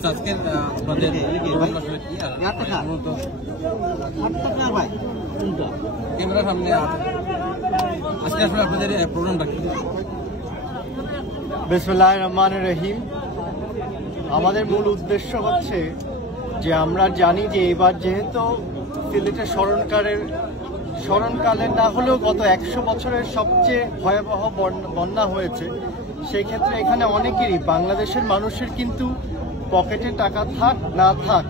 আচ্ছা, আজকের আপনাদের ক্যামেরার সামনে আজকে আসলে আপনাদের প্রোগ্রামটা কি? বিসমিল্লাহির রহমানির রহিম। আমাদের মূল উদ্দেশ্য হচ্ছে যে আমরা জানি যে এবার যেহেতু সিলেটের স্মরণকালের না হলেও গত 100 বছরের সবচেয়ে ভয়াবহ বন্যা হয়েছে, সেই ক্ষেত্রে এখানে অনেকেরই বাংলাদেশের মানুষের কিন্তু পকেটে টাকা থাক না থাক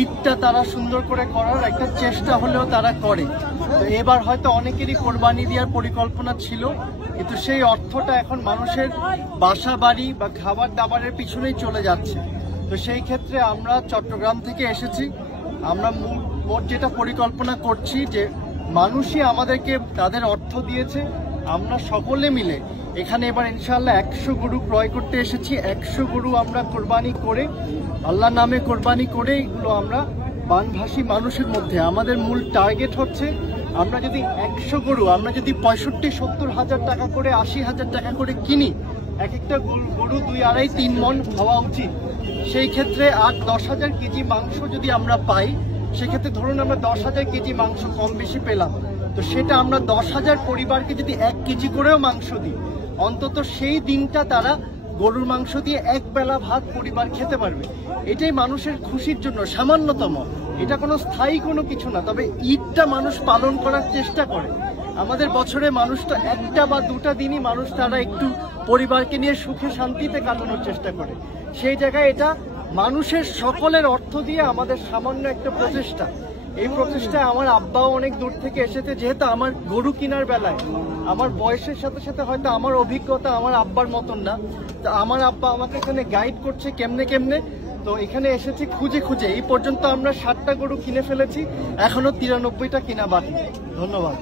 ঈদটা তারা সুন্দর করে করার একটা চেষ্টা হলেও তারা করে। তো এবার হয়তো অনেকেরই কোরবানি দেওয়ার পরিকল্পনা ছিল, কিন্তু সেই অর্থটা এখন মানুষের বাসা বাড়ি বা খাবার দাবারের পিছনেই চলে যাচ্ছে। তো সেই ক্ষেত্রে আমরা চট্টগ্রাম থেকে এসেছি। আমরা মোট যেটা পরিকল্পনা করছি যে মানুষই আমাদেরকে তাদের অর্থ দিয়েছে, আমরা সকলে মিলে এখানে এবার ইনশাআল্লাহ 100 গরু ক্রয় করতে এসেছি। 100 গরু আমরা কোরবানি করে আল্লাহর নামে কোরবানি করে এগুলো আমরা বানভাসী মানুষের মধ্যে আমাদের মূল টার্গেট হচ্ছে আমরা যদি 100 গরু আমরা যদি 65-70 হাজার টাকা করে 80,000 টাকা করে কিনি, এক একটা গরু 2-2.5-3 মণ হওয়া উচিত। সেই ক্ষেত্রে আর 10,000 কেজি মাংস যদি আমরা পাই, সেক্ষেত্রে ধরুন আমরা 10,000 কেজি মাংস কম বেশি পেলাম, তো সেটা আমরা 10,000 পরিবারকে যদি 1 কেজি করেও মাংস দিই, অন্তত সেই দিনটা তারা গরুর মাংস দিয়ে এক বেলা ভাত পরিবার খেতে পারবে। এটাই মানুষের খুশির জন্য সামান্যতম, এটা কোনো স্থায়ী কোনো কিছু না। তবে ঈদটা মানুষ পালন করার চেষ্টা করে। আমাদের বছরে মানুষ তো 1টা বা 2টা দিনই মানুষ তারা একটু পরিবারকে নিয়ে সুখে শান্তিতে কাটানোর চেষ্টা করে। সেই জায়গায় এটা মানুষের সকলের অর্থ দিয়ে আমাদের সামান্য একটা প্রচেষ্টা। এই প্রচেষ্টায় আমার আব্বাও অনেক দূর থেকে এসেছে, যেহেতু আমার গরু কেনার বেলায় আমার বয়সের সাথে সাথে হয়তো আমার অভিজ্ঞতা আমার আব্বার মতন না, তো আমার আব্বা আমাকে এখানে গাইড করছে কেমনে। তো এখানে এসেছি খুঁজে খুঁজে, এই পর্যন্ত আমরা 60টা গরু কিনে ফেলেছি, এখনো 93টা কিনা বাকি। ধন্যবাদ।